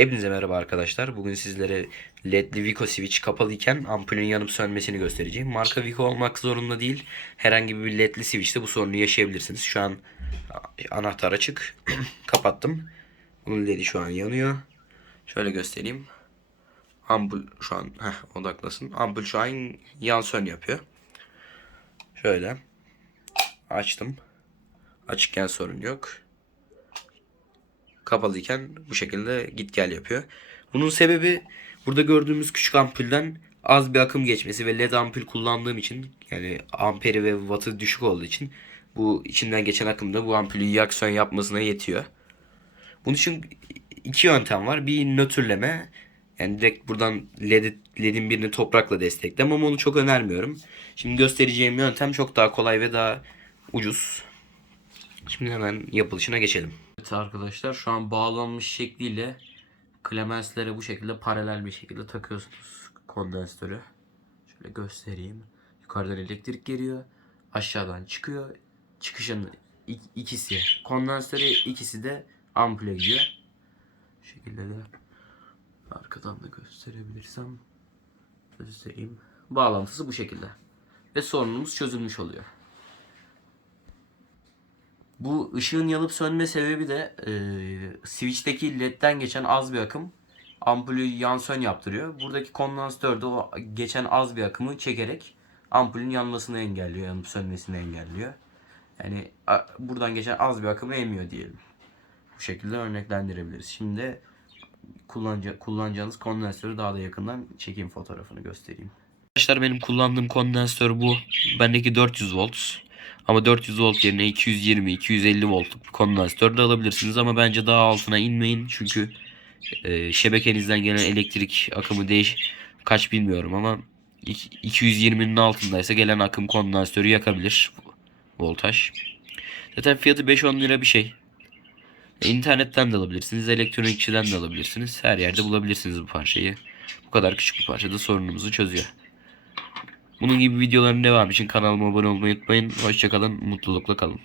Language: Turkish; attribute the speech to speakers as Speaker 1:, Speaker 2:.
Speaker 1: Hepinize merhaba arkadaşlar. Bugün sizlere ledli Vico switch kapalıyken ampulün yanıp sönmesini göstereceğim. Marka Vico olmak zorunda değil. Herhangi bir ledli switch'te bu sorunu yaşayabilirsiniz. Şu an anahtar açık. Kapattım. Bunun ledi şu an yanıyor. Şöyle göstereyim. Ampul şu an heh, odaklasın. Ampul şu an yan sön yapıyor. Şöyle. Açtım. Açıkken sorun yok kapalıyken bu şekilde git gel yapıyor. Bunun sebebi burada gördüğümüz küçük ampulden az bir akım geçmesi ve led ampul kullandığım için yani amperi ve wattı düşük olduğu için bu içinden geçen akım da bu ampulü yak sön yapmasına yetiyor. Bunun için iki yöntem var. Bir nötrleme yani direkt buradan led, ledin birini toprakla desteklem ama onu çok önermiyorum. Şimdi göstereceğim yöntem çok daha kolay ve daha ucuz. Şimdi hemen yapılışına geçelim. Arkadaşlar şu an bağlanmış şekliyle klemenslere bu şekilde paralel bir şekilde takıyorsunuz kondansatörü. Şöyle göstereyim. Yukarıdan elektrik geliyor. Aşağıdan çıkıyor. Çıkışın ik- ikisi kondansatörü ikisi de ampule gidiyor. Bu şekilde de arkadan da gösterebilirsem göstereyim. Bağlantısı bu şekilde. Ve sorunumuz çözülmüş oluyor. Bu ışığın yanıp sönme sebebi de e, switch'teki ledden geçen az bir akım ampulü yan sön yaptırıyor. Buradaki kondansatör de o geçen az bir akımı çekerek ampulün yanmasını engelliyor, yanıp sönmesini engelliyor. Yani a- buradan geçen az bir akımı emiyor diyelim. Bu şekilde örneklendirebiliriz. Şimdi kullanca, kullanacağınız kondansatörü daha da yakından çekeyim fotoğrafını göstereyim. Arkadaşlar benim kullandığım kondansatör bu. Bendeki 400 volt. Ama 400 volt yerine 220 250 voltluk bir kondansatör de alabilirsiniz ama bence daha altına inmeyin çünkü e, şebekenizden gelen elektrik akımı değiş kaç bilmiyorum ama ik- 220'nin altındaysa gelen akım kondansatörü yakabilir voltaj. Zaten fiyatı 5-10 lira bir şey. E, İnternetten de alabilirsiniz, elektronikçiden de alabilirsiniz. Her yerde bulabilirsiniz bu parçayı. Bu kadar küçük bir parçada sorunumuzu çözüyor. Bunun gibi videoların devamı için kanalıma abone olmayı unutmayın. Hoşçakalın, mutlulukla kalın.